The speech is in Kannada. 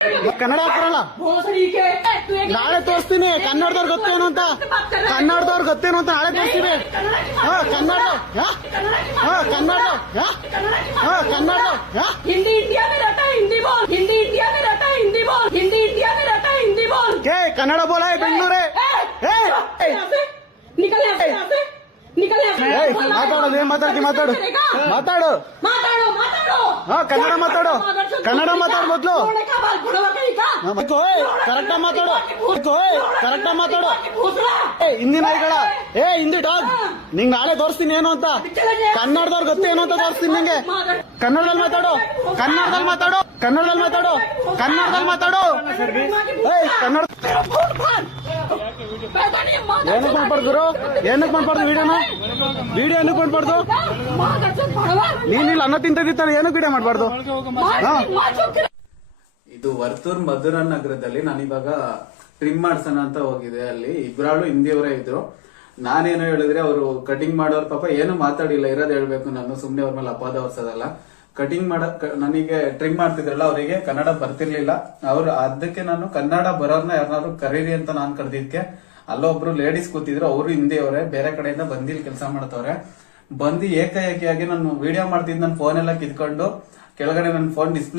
ಕನ್ನಡ ಬರಲ್ಲ. ನಾಳೆ ತೋರಿಸ್ತೀನಿ ಕನ್ನಡದವ್ರು ಗೊತ್ತೇನು ಅಂತ. ಕನ್ನಡದವ್ರು ಗೊತ್ತೇನು ಅಂತ ನಾಳೆ ತೋರಿಸ್ತೀವಿ. ಕನ್ನಡ ಕನ್ನಡ ಕನ್ನಡ हिंदी इंडिया में रहता है हिंदी बोल, हिंदी इंडिया में रहता है हिंदी बोल, हिंदी इंडिया में रहता है हिंदी बोल. कन्नड़ बोला है बेंगलुरे. निकल यहाँ से निकल यहाँ से. ಮಾತಾಡೋದು ಮಾತಾಡ್ತಿ ಮಾತಾಡು ಮಾತಾಡು ಮಾತಾಡೋ ಮಾತಾಡೋ. ಕನ್ನಡ ಮಾತಾಡು. ಕನ್ನಡ ಮಾತಾಡು ಮೊದ್ಲು. ಕರೆಕ್ಟ್ ಮಾತಾಡು. ಕರೆಕ್ಟ್ ಮಾತಾಡು. ಹಿಂದಿ ನಾಯಿಗಳ ಹಿಂದಿ ಡಾಗ್. ನಿಂಗೆ ನಾಳೆ ತೋರಿಸ್ತೀನಿ ಏನು ಅಂತ. ಕನ್ನಡದವ್ರು ಗೊತ್ತೇನು ಅಂತ ತೋರಿಸ್ತೀನಿ ನಿಂಗೆ. ಕನ್ನಡದಲ್ಲಿ ಮಾತಾಡು. ಕನ್ನಡದಲ್ಲಿ ಮಾತಾಡು. ಕನ್ನಡದಲ್ಲಿ ಮಾತಾಡು. ಕನ್ನಡದಲ್ಲಿ ಮಾತಾಡು. ಕನ್ನಡ ಏನಕ್ಕೆ ಮಾಡ್ಬಾರ್ದು ಏನಕ್ಕೆ ಮಾಡ್ಬಾರ್ದು ವಿಡಿಯೋನ. ವಿಡಿಯೋ ಏನಕ್ಕೆ ಮಾಡ್ಬಾರ್ದು. ನೀನಿಲ್ಲ ಅನ್ನ ತಿಂತಿರ್ತಾರೆ ಏನಕ್ಕೆ ವಿಡಿಯೋ ಮಾಡ್ಬಾರ್ದು. ಇದು ವರ್ತೂರ್ ಮಧುರಾ ನಗರದಲ್ಲಿ ನಾನಿವಾಗ ಟ್ರಿಮ್ ಮಾಡ್ಸೋಣ ಅಂತ ಹೋಗಿದೆ. ಅಲ್ಲಿ ಇಬ್ರಾಳು ಹಿಂದಿಯವರೇ ಇದ್ರು. ನಾನೇನೋ ಹೇಳಿದ್ರೆ ಅವರು ಕಟಿಂಗ್ ಮಾಡೋರ್ ಪಾಪ ಏನು ಮಾತಾಡಿಲ್ಲ. ಇರೋದ್ ಹೇಳ್ಬೇಕು ನಾನು. ಸುಮ್ನೆ ಅವ್ರ ಮೇಲೆ ಅಪವಾದ ಹೊರ್ಸೋದಲ್ಲ. ಕಟಿಂಗ್ ನನಗೆ ಟ್ರಿಮ್ ಮಾಡ್ತಿದ್ರಲ್ಲ ಅವರಿಗೆ ಕನ್ನಡ ಬರ್ತಿರ್ಲಿಲ್ಲ. ಅವ್ರು ಅದಕ್ಕೆ ನಾನು ಕನ್ನಡ ಬರೋರ್ನ ಯಾರನ್ನಾದ್ರು ಕರೀರಿ ಅಂತ ನಾನ್ ಕರೆದಿದ್ಕೆ ಅಲ್ಲೊಬ್ರು ಲೇಡೀಸ್ ಕೂತಿದ್ರು. ಅವರು ಹಿಂದಿಯವರೇ, ಬೇರೆ ಕಡೆಯಿಂದ ಬಂದಿಲ್ಲಿ ಕೆಲಸ ಮಾಡ್ತವ್ರೆ. ಬಂದು ಏಕಾಏಕಿಯಾಗಿ ನಾನು ವಿಡಿಯೋ ಮಾಡ್ತಿದ್ ನನ್ನ ಫೋನ್ ಎಲ್ಲ ಕಿತ್ಕೊಂಡು ಕೆಳಗಡೆ ನನ್ನ ಫೋನ್ ಡಿಸ್ಪ್ಲೇ